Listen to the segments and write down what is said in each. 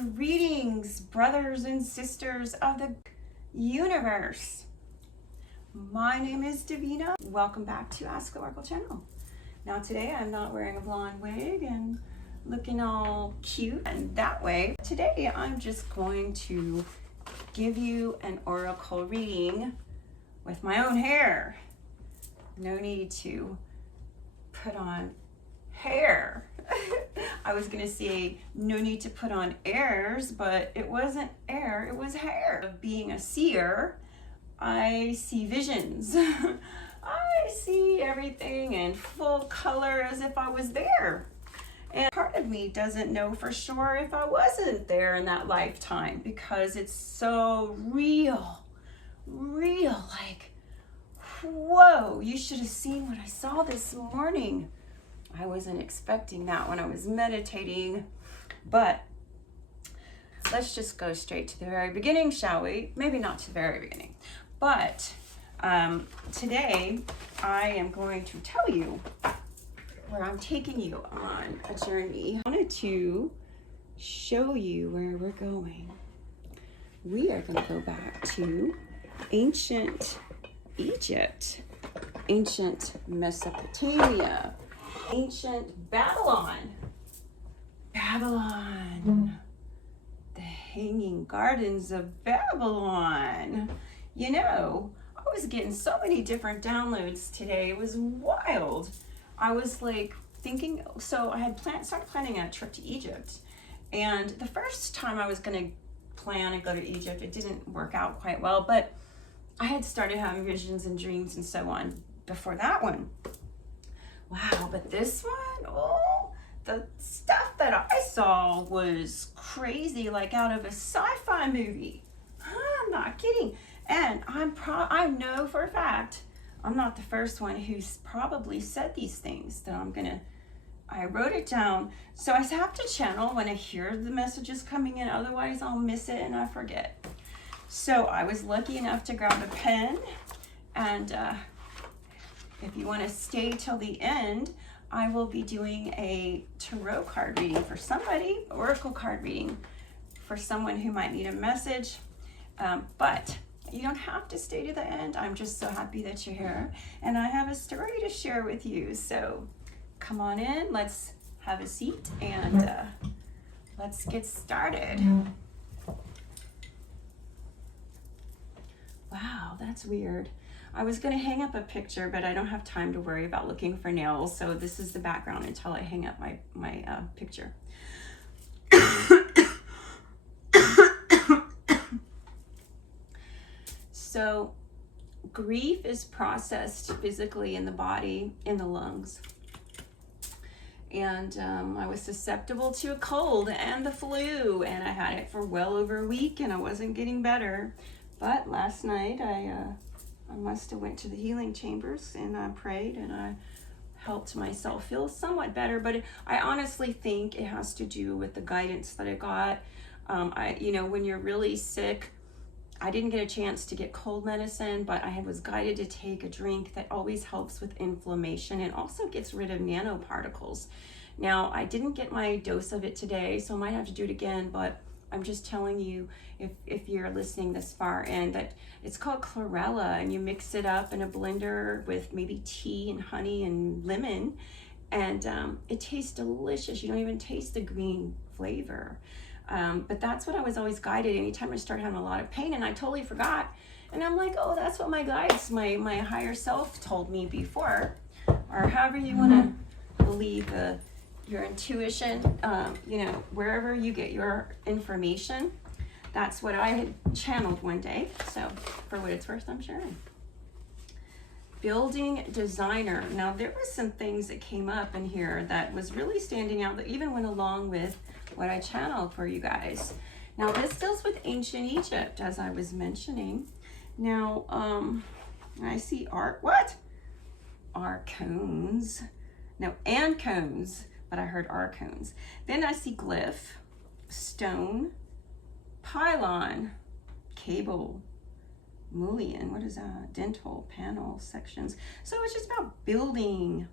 Greetings, brothers and sisters of the universe. My name is Davina. Welcome back to Ask the Oracle channel. Now today I'm not wearing a blonde wig and looking all cute and that way. Today I'm just going to give you an oracle reading with my own hair. No need to put on hair. I was gonna say no need to put on airs, but it wasn't air, it was hair. Of being a seer, I see visions. I see everything in full color as if I was there. And part of me doesn't know for sure if I wasn't there in that lifetime because it's so real, like, whoa, you should have seen what I saw this morning. I wasn't expecting that when I was meditating, but let's just go straight to the very beginning, shall we? Maybe not to the very beginning, but today I am going to tell you where I'm taking you on a journey. I wanted to show you where we're going. We are going to go back to ancient Egypt, ancient Mesopotamia, ancient Babylon, the Hanging Gardens of Babylon. You know, I was getting so many different downloads today. It was wild. I was like thinking, so I had started planning a trip to Egypt. And the first time I was going to plan and go to Egypt, it didn't work out quite well, but I had started having visions and dreams and so on before that one. Wow, but this one, oh, the stuff that I saw was crazy, like out of a sci-fi movie. I'm not kidding. And I know for a fact, I'm not the first one who's probably said these things that I wrote it down. So I have to channel when I hear the messages coming in, otherwise I'll miss it and I forget. So I was lucky enough to grab a pen and if you want to stay till the end, I will be doing a tarot card reading for somebody, oracle card reading for someone who might need a message. But you don't have to stay to the end. I'm just so happy that you're here. And I have a story to share with you. So come on in, let's have a seat and let's get started. Wow, that's weird. I was going to hang up a picture, but I don't have time to worry about looking for nails, so this is the background until I hang up my picture. So, grief is processed physically in the body, in the lungs. And I was susceptible to a cold and the flu, and I had it for well over a week, and I wasn't getting better. But last night, I must have went to the healing chambers and I prayed and I helped myself feel somewhat better. But I honestly think it has to do with the guidance that I got. When you're really sick, I didn't get a chance to get cold medicine, but I was guided to take a drink that always helps with inflammation and also gets rid of nanoparticles. Now, I didn't get my dose of it today, so I might have to do it again, but I'm just telling you, if you're listening this far in, that it's called chlorella, and you mix it up in a blender with maybe tea and honey and lemon, and it tastes delicious. You don't even taste the green flavor. But that's what I was always guided anytime I started having a lot of pain, and I totally forgot. And I'm like, oh, that's what my guides, my higher self told me before, or however you want to believe your intuition, wherever you get your information. That's what I had channeled one day. So for what it's worth, I'm sharing. Building designer. Now there was some things that came up in here that was really standing out that even went along with what I channeled for you guys. Now this deals with ancient Egypt, as I was mentioning. Now, I see arcones. No, ancones. But I heard arcones. Then I see glyph, stone, pylon, cable, mullion, what is that? Dental, panel, sections. So it's just about building,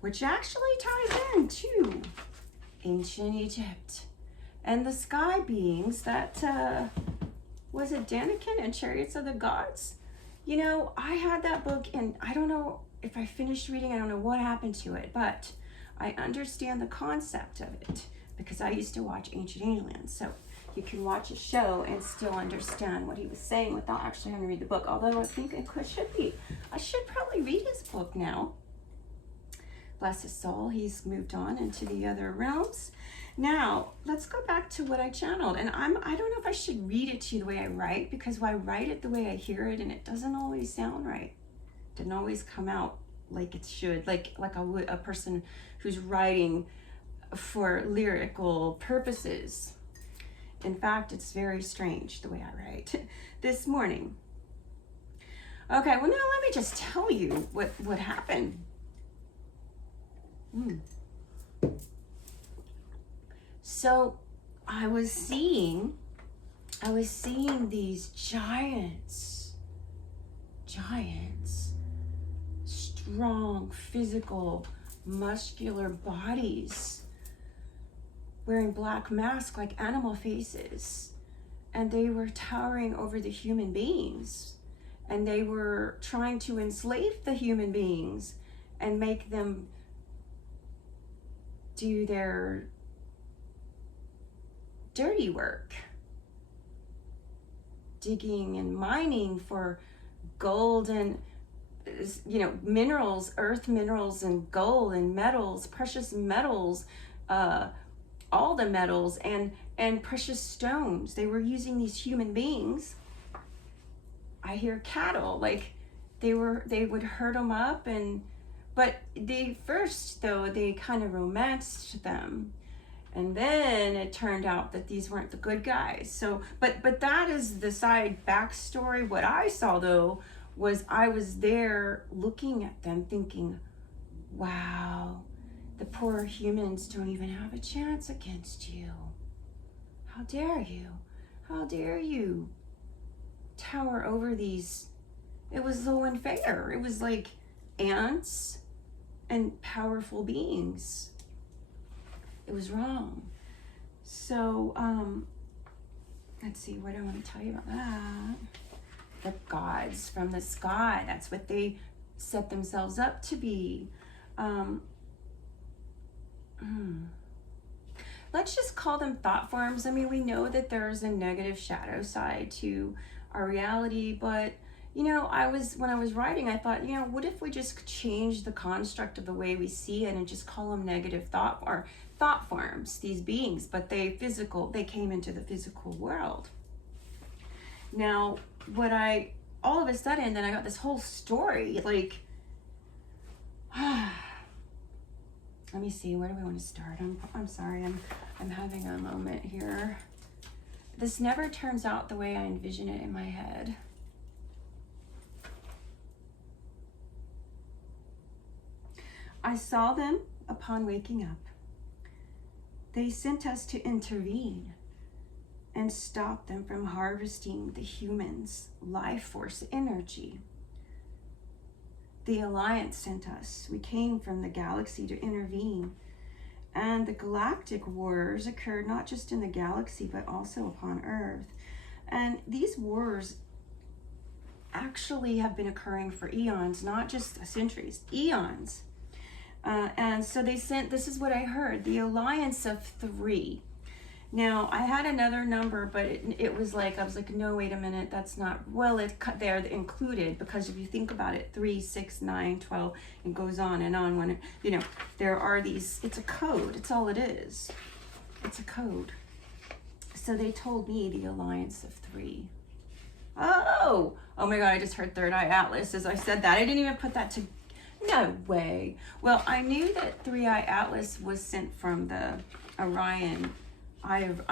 which actually ties into ancient Egypt. And the sky beings that, was it Daniken and Chariots of the Gods? You know, I had that book and I don't know if I finished reading, I don't know what happened to it, but I understand the concept of it because I used to watch Ancient Aliens. So you can watch a show and still understand what he was saying without actually having to read the book. Although I think I should probably read his book now. Bless his soul, he's moved on into the other realms. Now, let's go back to what I channeled. And I don't know if I should read it to you the way I write, because I write it the way I hear it and it doesn't always sound right. It doesn't always come out like it should, like a person who's writing for lyrical purposes. In fact, it's very strange the way I write this morning. Okay, well now let me just tell you what happened. So I was seeing these giants, strong, physical, muscular bodies, wearing black masks like animal faces, and they were towering over the human beings, and they were trying to enslave the human beings and make them do their dirty work, digging and mining for gold and, you know, minerals, earth minerals and gold and metals, precious metals, all the metals and precious stones. They were using these human beings. I hear cattle, like they would herd them up, but they first, though, they kind of romanced them. And then it turned out that these weren't the good guys. So, but that is the side backstory. What I saw, though, was I was there looking at them thinking, wow, the poor humans don't even have a chance against you. How dare you? How dare you tower over these? It was low and fair. It was like ants and powerful beings. It was wrong. So, let's see, what do I want to tell you about that? The gods from the sky, that's what they set themselves up to be. Let's just call them thought forms. I mean, we know that there's a negative shadow side to our reality, but you know, when I was writing, I thought, you know, what if we just change the construct of the way we see it and just call them negative thought forms, these beings, but they came into the physical world. Now, all of a sudden, then I got this whole story, like, let me see, where do we want to start? I'm sorry, I'm having a moment here. This never turns out the way I envision it in my head. I saw them upon waking up. They sent us to intervene and stop them from harvesting the humans' life force energy. The Alliance sent us. We came from the galaxy to intervene. And the galactic wars occurred not just in the galaxy, but also upon Earth. And these wars actually have been occurring for eons, not just centuries, eons. And so they sent, this is what I heard, the Alliance of 3. Now, I had another number, but it was like, I was like, no, wait a minute, that's not, well, they're included, because if you think about it, 3, 6, 9, 12, and goes on and on. When, you know, there are these, it's a code, it's all it is. It's a code. So they told me the Alliance of 3. Oh my God, I just heard Third Eye Atlas as I said that. I didn't even put that to, no way. Well, I knew that 3-Eye Atlas was sent from the Orion Eye of,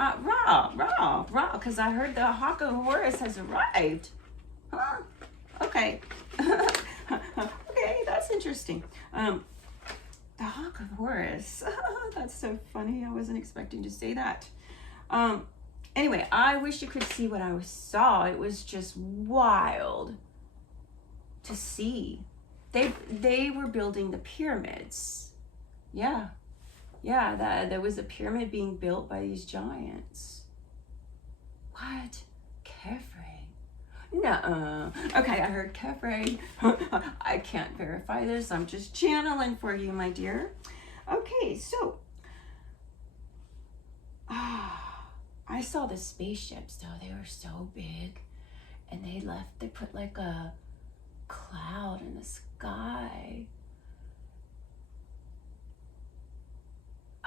because I heard the Hawk of Horus has arrived. Huh? Okay. Okay, that's interesting. The Hawk of Horus. That's so funny. I wasn't expecting to say that. Anyway, I wish you could see what I saw. It was just wild to see. They were building the pyramids. Yeah. Yeah, that there was a pyramid being built by these giants. What? Kefre? Nuh-uh. Okay, I heard Kefre. I can't verify this. I'm just channeling for you, my dear. Okay, so I saw the spaceships though. They were so big, and they put like a cloud in the sky.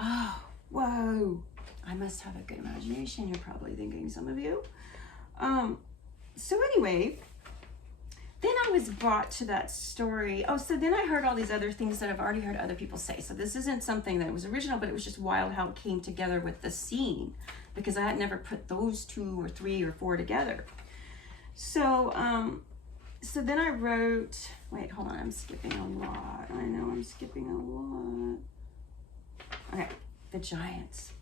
Oh, whoa. I must have a good imagination, you're probably thinking, some of you. So anyway, then I was brought to that story. Oh, so then I heard all these other things that I've already heard other people say. So this isn't something that was original, but it was just wild how it came together with the scene, because I had never put those 2 or 3 or 4 together. So, so then I wrote, wait, hold on, I'm skipping a lot. I know I'm skipping a lot. Okay, the giants.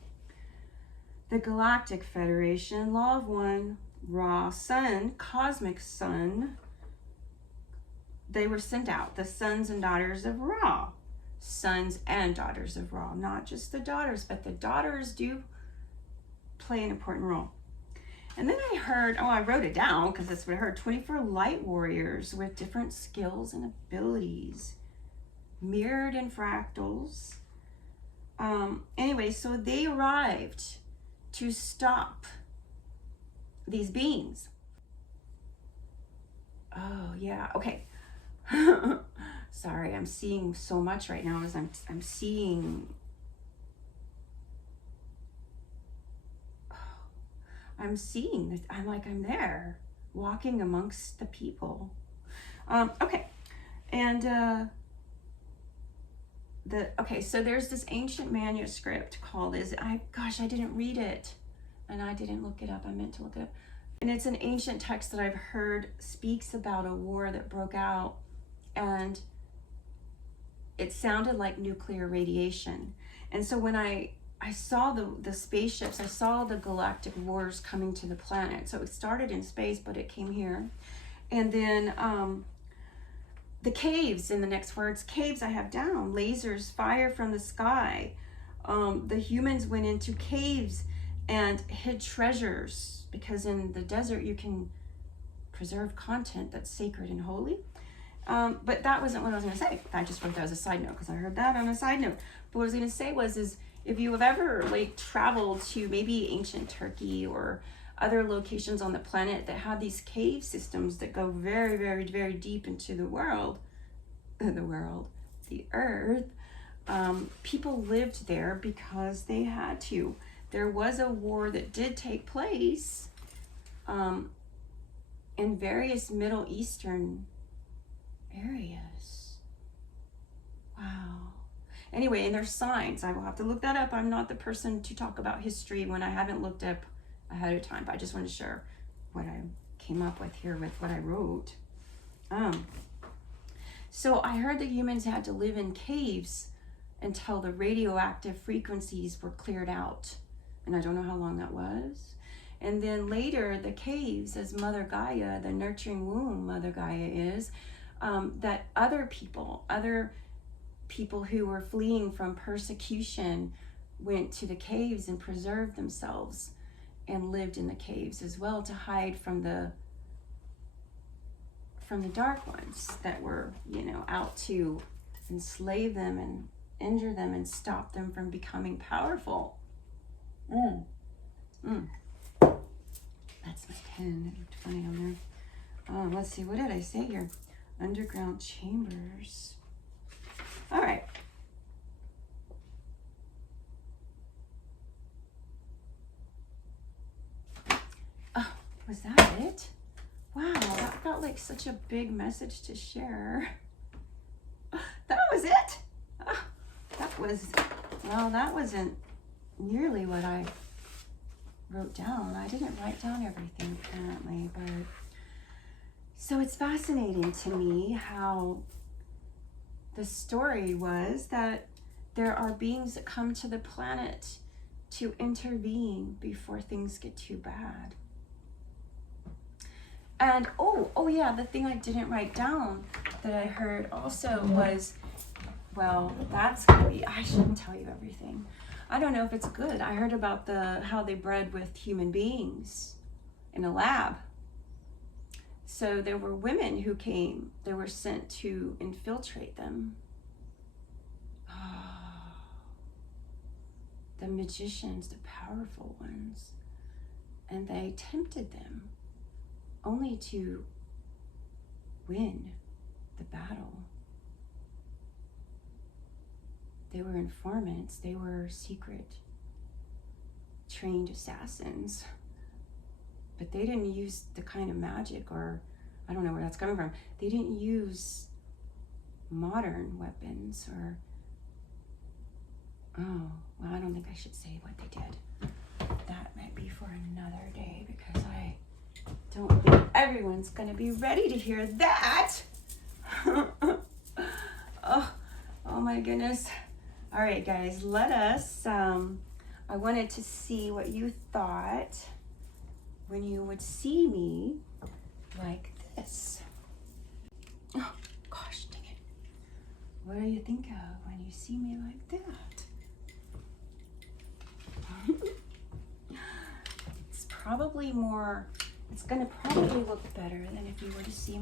The Galactic Federation, Law of One, Ra, Sun, Cosmic Sun. They were sent out, the sons and daughters of Ra. Sons and daughters of Ra, not just the daughters, but the daughters do play an important role. And then I heard, I wrote it down because that's what I heard, 24 light warriors with different skills and abilities, mirrored in fractals. Anyway, so they arrived to stop these beings. Oh yeah, okay. Sorry, I'm seeing so much right now as I'm seeing. I'm seeing this. I'm there, walking amongst the people. Okay, and so there's this ancient manuscript called I didn't read it, and I didn't look it up. I meant to look it up. And it's an ancient text that I've heard speaks about a war that broke out, and it sounded like nuclear radiation. And so when I saw the spaceships, I saw the galactic wars coming to the planet. So it started in space, but it came here. And then the caves, in the next words, caves I have down, lasers, fire from the sky. The humans went into caves and hid treasures, because in the desert you can preserve content that's sacred and holy. But that wasn't what I was going to say. I just wrote that as a side note because I heard that on a side note. But what I was going to say is if you have ever traveled to maybe ancient Turkey or other locations on the planet that have these cave systems that go very, very, very deep into the earth, people lived there because they had to. There was a war that did take place in various Middle Eastern areas. Wow. Anyway, and there's signs. I will have to look that up. I'm not the person to talk about history when I haven't looked up ahead of time, but I just wanted to share what I came up with here with what I wrote. So I heard that humans had to live in caves until the radioactive frequencies were cleared out. And I don't know how long that was. And then later, the caves, as Mother Gaia, the nurturing womb Mother Gaia is, that other people who were fleeing from persecution went to the caves and preserved themselves and lived in the caves as well to hide from the dark ones that were, out to enslave them and injure them and stop them from becoming powerful. That's my pen. It looked funny on there. Let's see. What did I say here? Underground chambers. All right. Oh, was that it? Wow, that felt like such a big message to share. That was it? Oh, that wasn't nearly what I wrote down. I didn't write down everything apparently, but so it's fascinating to me how the story was that there are beings that come to the planet to intervene before things get too bad. And oh yeah, the thing I didn't write down that I heard also was Well, that's gonna be, I shouldn't tell you everything. I don't know if it's good. I heard about how they bred with human beings in a lab. So there were women who came, they were sent to infiltrate them. The magicians, the powerful ones, and they tempted them only to win the battle. They were informants, they were secret, trained assassins, but they didn't use the kind of magic, or I don't know where that's coming from. They didn't use modern weapons or, oh, well, I don't think I should say what they did. That might be for another day, because I don't think everyone's gonna be ready to hear that. Oh my goodness. All right, guys, let us, I wanted to see what you thought when you would see me like this. Oh, gosh, dang it. What do you think of when you see me like that? It's probably more, it's gonna probably look better than if you were to see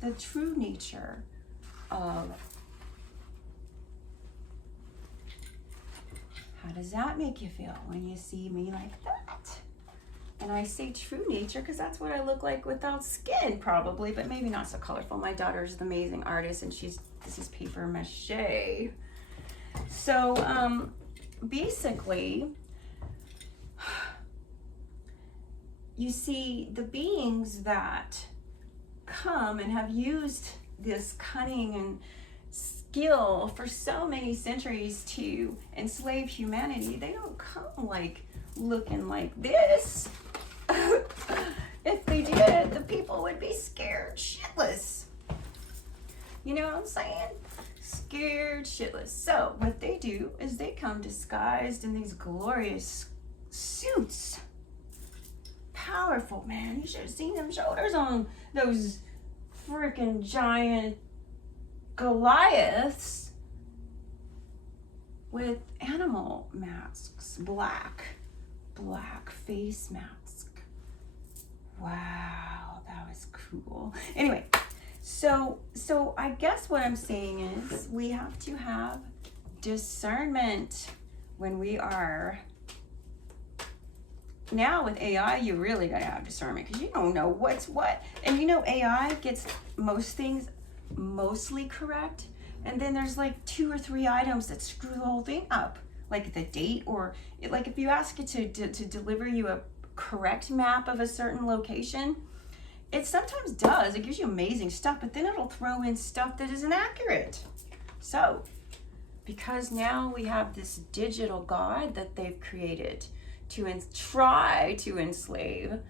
the true nature of. How does that make you feel when you see me like that? And I say true nature because that's what I look like without skin, probably, but maybe not so colorful. My daughter's an amazing artist, and this is paper mache. So basically, you see the beings that come and have used this cunning and skill for so many centuries to enslave humanity, they don't come like looking like this. If they did, the people would be scared shitless. You know what I'm saying? Scared shitless. So what they do is they come disguised in these glorious suits. Powerful, man. You should have seen them shoulders on those freaking giant Goliaths with animal masks, black face mask. Wow, that was cool. Anyway, so I guess what I'm saying is we have to have discernment when we are. Now with AI, you really gotta have discernment because you don't know what's what. And you know AI gets most things mostly correct, and then there's like 2 or 3 items that screw the whole thing up, like the date, or like if you ask it to deliver you a correct map of a certain location, it sometimes does. It gives you amazing stuff, but then it'll throw in stuff that isn't accurate. So because now we have this digital god that they've created to try to enslave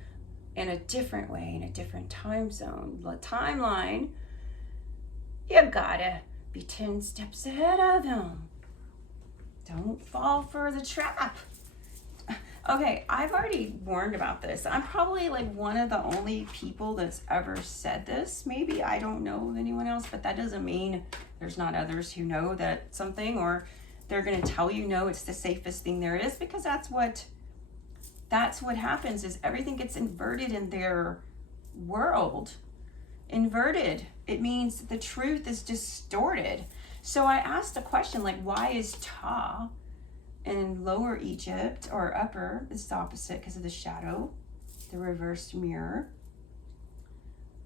in a different way, in a different time zone, timeline, you gotta be 10 steps ahead of them. Don't fall for the trap. Okay, I've already warned about this. I'm probably like one of the only people that's ever said this. Maybe I don't know of anyone else, but that doesn't mean there's not others who know that something, or they're gonna tell you, no, it's the safest thing there is, because that's what happens, is everything gets inverted in their world. Inverted. It means the truth is distorted. So I asked a question like, why is Ptah in Lower Egypt, or Upper, it's the opposite because of the shadow, the reversed mirror.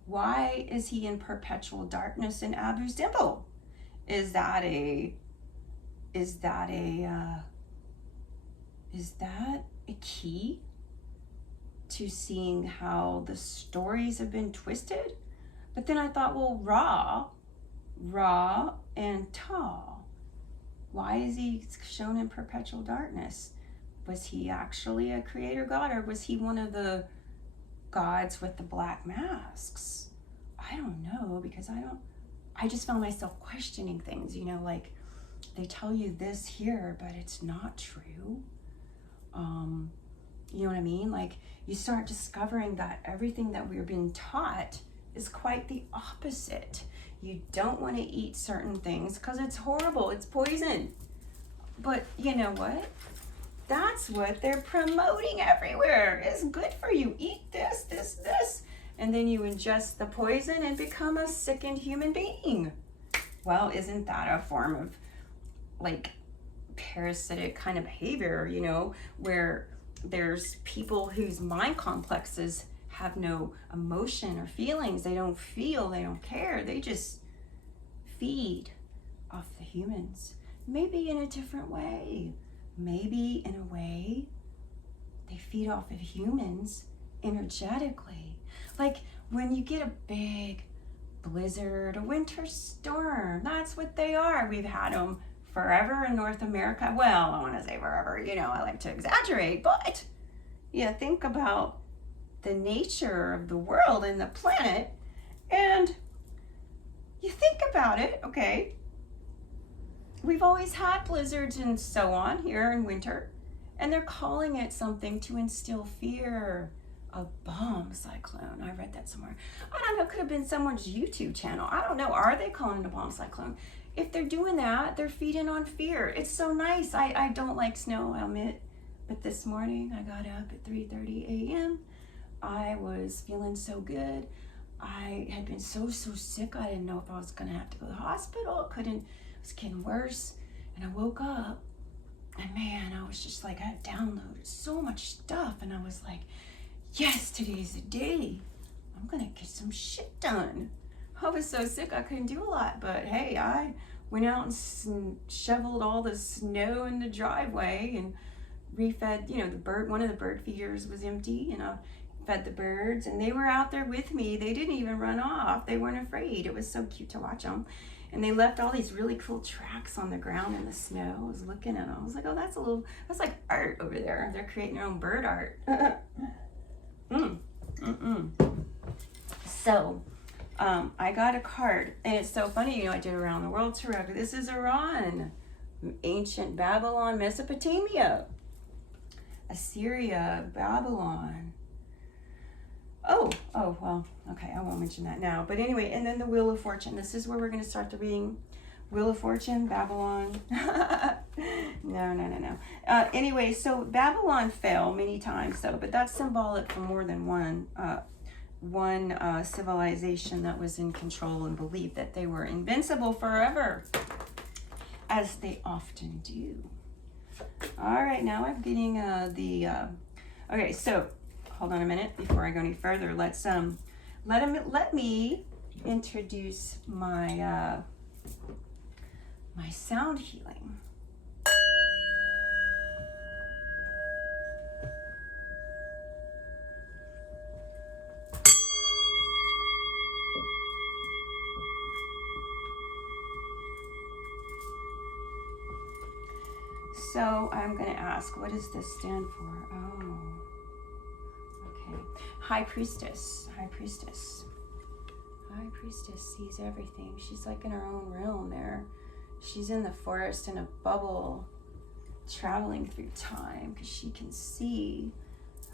Why is he in perpetual darkness in Abu's temple? Is that a key to seeing how the stories have been twisted? But then I thought, well, Ra and Ptah, why is he shown in perpetual darkness? Was he actually a creator god, or was he one of the gods with the black masks? I don't know, because I just found myself questioning things, you know, like they tell you this here, but it's not true. You know what I mean? Like you start discovering that everything that we're being taught is quite the opposite. You don't want to eat certain things because it's horrible. It's poison. But you know what? That's what they're promoting everywhere. It's good for you. Eat this, this, this. And then you ingest the poison and become a sickened human being. Well, isn't that a form of like parasitic kind of behavior, you know, where there's people whose mind complexes have no emotion or feelings. They don't feel, they don't care. They just feed off the humans. Maybe in a different way. Maybe in a way they feed off of humans energetically. Like when you get a big blizzard, a winter storm, that's what they are. We've had them forever in North America. Well, I want to say forever, you know, I like to exaggerate, but yeah, think about the nature of the world and the planet, and you think about it, okay, we've always had blizzards and so on here in winter, and they're calling it something to instill fear. A bomb cyclone. I read that somewhere. I don't know, it could have been someone's YouTube channel. I don't know. Are they calling it a bomb cyclone? If they're doing that, they're feeding on fear. It's so nice. I don't like snow, I'll admit. But this morning, I got up at 3:30 a.m. I was feeling so good. I had been so sick. I didn't know if I was going to have to go to the hospital. It was getting worse. And I woke up, and man, I was just like, I had downloaded so much stuff. And I was like, yes, today's the day. I'm going to get some shit done. I was so sick I couldn't do a lot, but hey, I went out and shoveled all the snow in the driveway and refed, you know, one of the bird feeders was empty, and I fed the birds, and they were out there with me. They didn't even run off. They weren't afraid. It was so cute to watch them. And they left all these really cool tracks on the ground in the snow. I was looking at them. I was like, oh, that's like art over there. They're creating their own bird art. So, I got a card, and it's so funny, you know, I did Around the World Tarot. This is Iran, ancient Babylon, Mesopotamia, Assyria, Babylon. Oh, well, okay, I won't mention that now. But anyway, and then the Wheel of Fortune. This is where we're going to start the reading. Wheel of Fortune, Babylon. No. Anyway, so Babylon fell many times, though, but that's symbolic for more than one civilization that was in control and believed that they were invincible forever, as they often do. All right, now I'm getting okay, so hold on a minute before I go any further. Let's let me introduce my my sound healing. So I'm going to ask, what does this stand for? Oh, okay. High Priestess. High Priestess. High Priestess sees everything. She's like in her own realm there. She's in the forest in a bubble, traveling through time because she can see.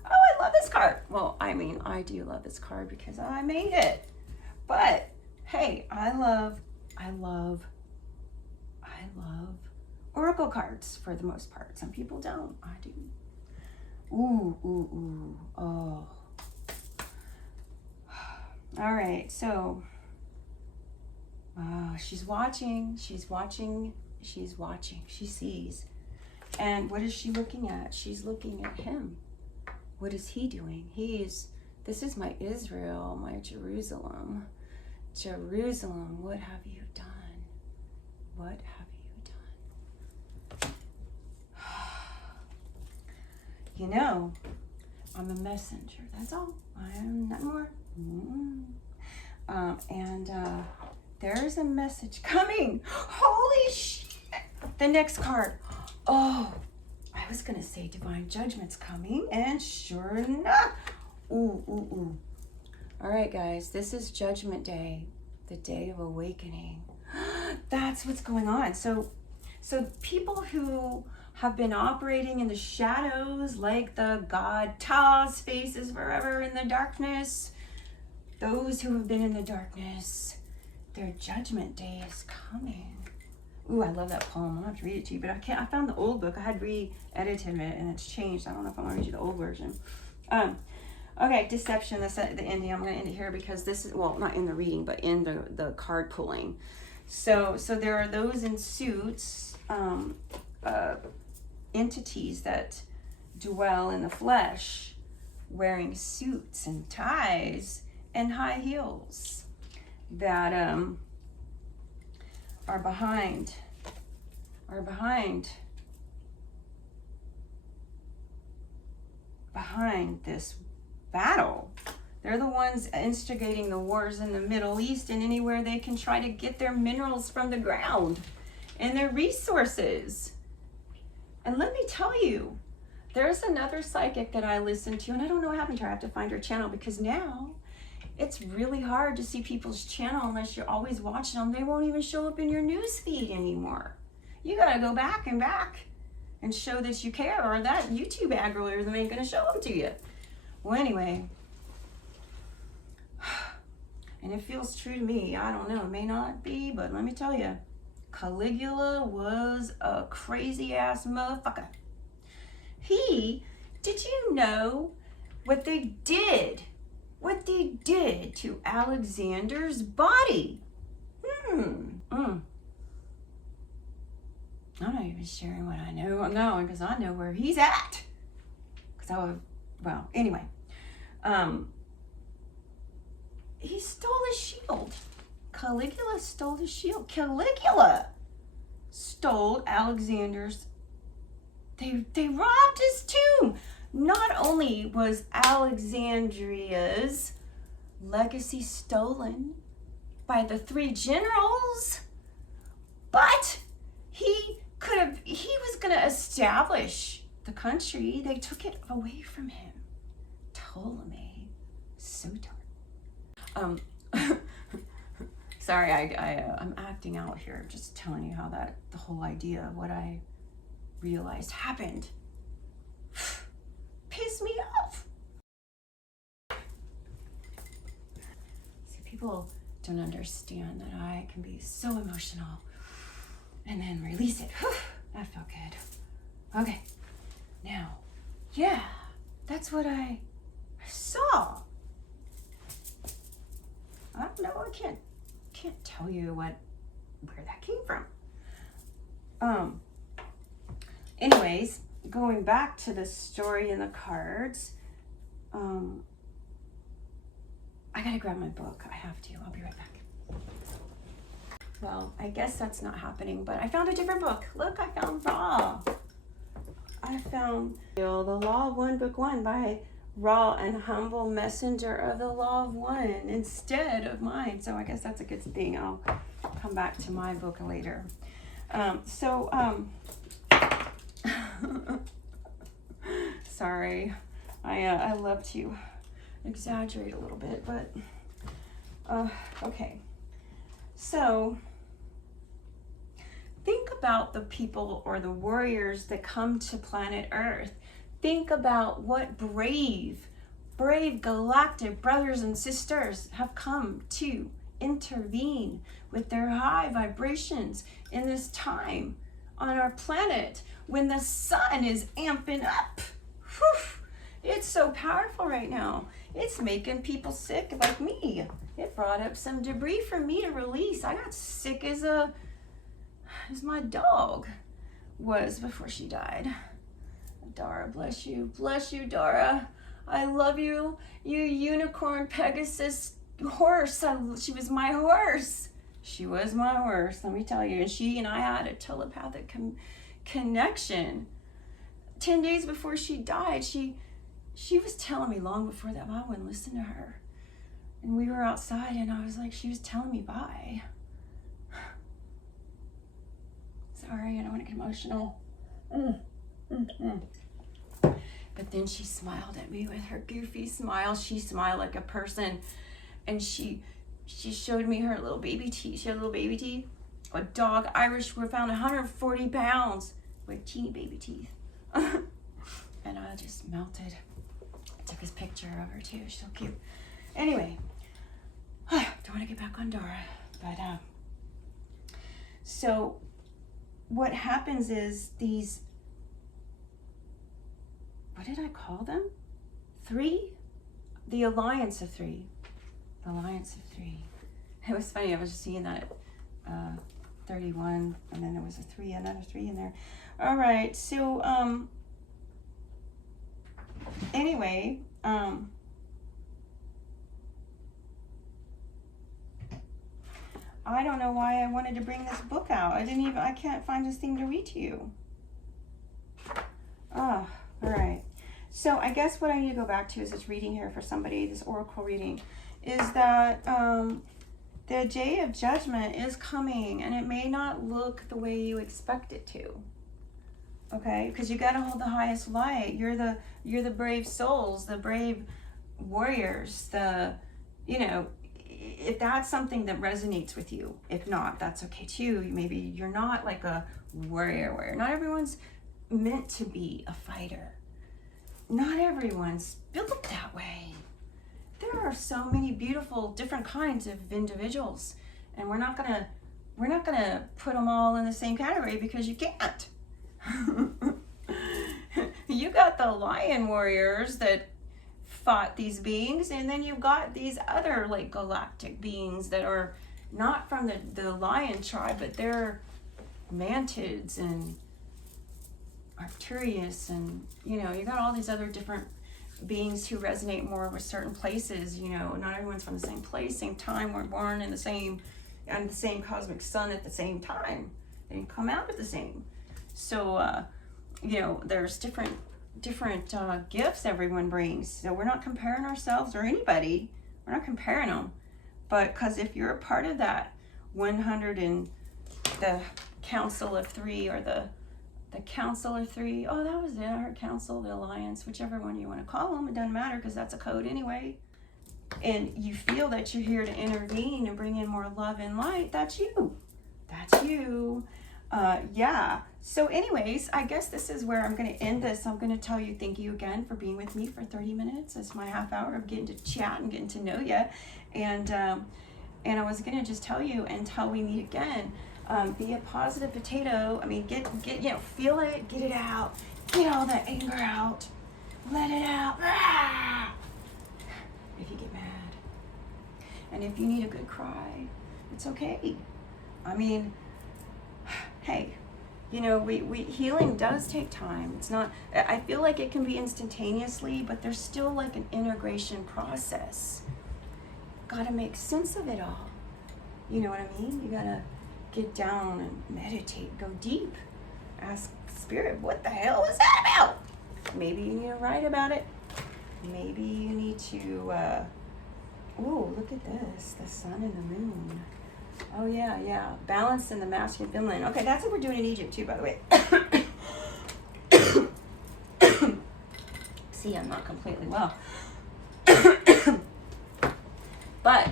Oh, I love this card. Well, I mean, I do love this card because I made it. But hey, I love oracle cards for the most part. Some people don't. I do. Ooh. Oh. All right, so she's watching. She sees. And what is she looking at? She's looking at him. What is he doing? This is my Israel, my Jerusalem. Jerusalem, what have you done? What have you done? You know, I'm a messenger. That's all. I am not more. There's a message coming. Holy shit. The next card. Oh, I was going to say divine judgment's coming, and sure enough. Ooh. All right, guys, this is Judgment Day, the day of awakening. That's what's going on. So people who have been operating in the shadows, like the god Ptah's face is forever in the darkness. Those who have been in the darkness, their judgment day is coming. Ooh, I love that poem. I'll have to read it to you, but I found the old book. I had re-edited it and it's changed. I don't know if I want to read you the old version. Okay, deception. That's the ending. I'm going to end it here because this is, well, not in the reading, but in the card pulling. So there are those in suits, entities that dwell in the flesh, wearing suits and ties and high heels, that are behind this battle. They're the ones instigating the wars in the Middle East and anywhere they can try to get their minerals from the ground and their resources. And let me tell you, there's another psychic that I listen to, and I don't know what happened to her. I have to find her channel because now it's really hard to see people's channel unless you're always watching them. They won't even show up in your news feed anymore. You gotta go back and show that you care, or that YouTube algorithm ain't gonna show them to you. Well, anyway, and it feels true to me. I don't know, it may not be, but let me tell you, Caligula was a crazy ass motherfucker. Did you know what they did? What they did to Alexander's body? I'm not even sharing what I know. No, because I know where he's at. Anyway. He stole his shield. Caligula stole his shield. Caligula stole Alexander's. They robbed his tomb. Not only was Alexandria's legacy stolen by the 3 generals, but he was going to establish the country. They took it away from him. Ptolemy. So dark. Sorry, I'm acting out here, just telling you how the whole idea of what I realized happened pissed me off. See, people don't understand that I can be so emotional and then release it. Whew, that felt good. Okay, now, yeah, that's what I saw. I don't know, I can't tell you where that came from. Anyways, going back to the story in the cards, I gotta grab my book. I have to. I'll be right back. Well, I guess that's not happening, but I found a different book. Look, I found Ra. I found The Law of One, Book 1 by Raw and Humble Messenger of the Law of One instead of mine. So I guess that's a good thing. I'll come back to my book later. Sorry, I love to exaggerate a little bit, but okay. So think about the people or the warriors that come to planet Earth. Think about what brave galactic brothers and sisters have come to intervene with their high vibrations in this time on our planet when the sun is amping up. Whew. It's so powerful right now. It's making people sick like me. It brought up some debris for me to release. I got sick as my dog was before she died. Dara, bless you. Bless you, Dara. I love you. You unicorn Pegasus horse. She was my horse. She was my horse, let me tell you. And she and I had a telepathic connection. 10 days before she died, she was telling me long before that, I wouldn't listen to her. And we were outside and I was like, she was telling me bye. Sorry, I don't want to get emotional. But then she smiled at me with her goofy smile. She smiled like a person. And she showed me her little baby teeth. She had little baby teeth. A dog, Irish, were found 140 pounds with teeny baby teeth. And I just melted. I took this picture of her too. She's so cute. Anyway, don't want to get back on Dora. But so what happens is these, what did I call them? 3? The Alliance of 3. The Alliance of 3. It was funny, I was just seeing that 31, and then there was a 3, another 3 in there. All right, so anyway, I don't know why I wanted to bring this book out. I can't find this thing to read to you. All right. So I guess what I need to go back to is this reading here for somebody, this oracle reading, is that the day of judgment is coming, and it may not look the way you expect it to. Okay? Because you got to hold the highest light. You're the brave souls, the brave warriors, if that's something that resonates with you. If not, that's okay too. Maybe you're not like a warrior. Not everyone's meant to be a fighter. Not everyone's built that way. There are so many beautiful different kinds of individuals, and we're not gonna put them all in the same category because you can't. You got the lion warriors that fought these beings, and then you've got these other like galactic beings that are not from the lion tribe, but they're mantids and Arcturus, and you got all these other different beings who resonate more with certain places. Not everyone's from the same place, same time. We're born in the same cosmic sun at the same time. They didn't come out at the same. So there's different gifts everyone brings. So we're not comparing ourselves or anybody. We're not comparing them. But because if you're a part of that 100 and the Council of 3, or the Council of 3, oh, that was it. I heard Council, the Alliance, whichever one you want to call them. It doesn't matter because that's a code anyway. And you feel that you're here to intervene and bring in more love and light. That's you. That's you. Yeah. So anyways, I guess this is where I'm going to end this. I'm going to tell you thank you again for being with me for 30 minutes. It's my half hour of getting to chat and getting to know you. And I was going to just tell you, until we meet again, be a positive potato. I mean, get feel it, get it out. Get all that anger out. Let it out. Ah! If you get mad. And if you need a good cry, it's okay. I mean, hey, we healing does take time. It's not, I feel like it can be instantaneously, but there's still like an integration process. Gotta make sense of it all. You know what I mean? You gotta get down and meditate, go deep. Ask Spirit, what the hell is that about? Maybe you need to write about it. Maybe you need to, oh, look at this, the sun and the moon. Oh, yeah. Balance in the masculine feminine. Okay, that's what we're doing in Egypt, too, by the way. See, I'm not completely well. But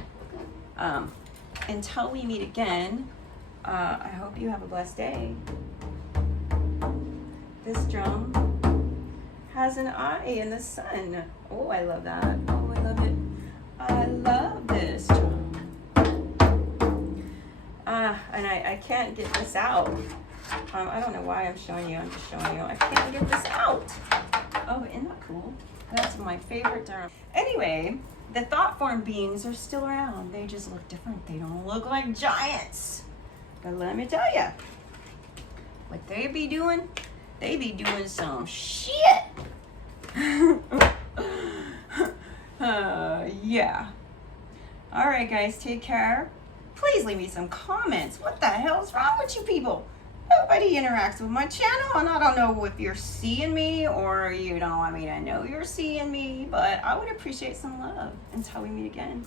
until we meet again, I hope you have a blessed day. This drum has an eye in the sun. Oh, I love that. Oh, I love it. I love this drum. And I can't get this out. I don't know why I'm showing you. I'm just showing you. I can't get this out. Oh, isn't that cool? That's my favorite drum. Anyway, the thought form beings are still around. They just look different. They don't look like giants. But let me tell you, what they be doing some shit. Yeah. All right, guys, take care. Please leave me some comments. What the hell's wrong with you people? Nobody interacts with my channel, and I don't know if you're seeing me or I know you're seeing me, but I would appreciate some love until we meet again.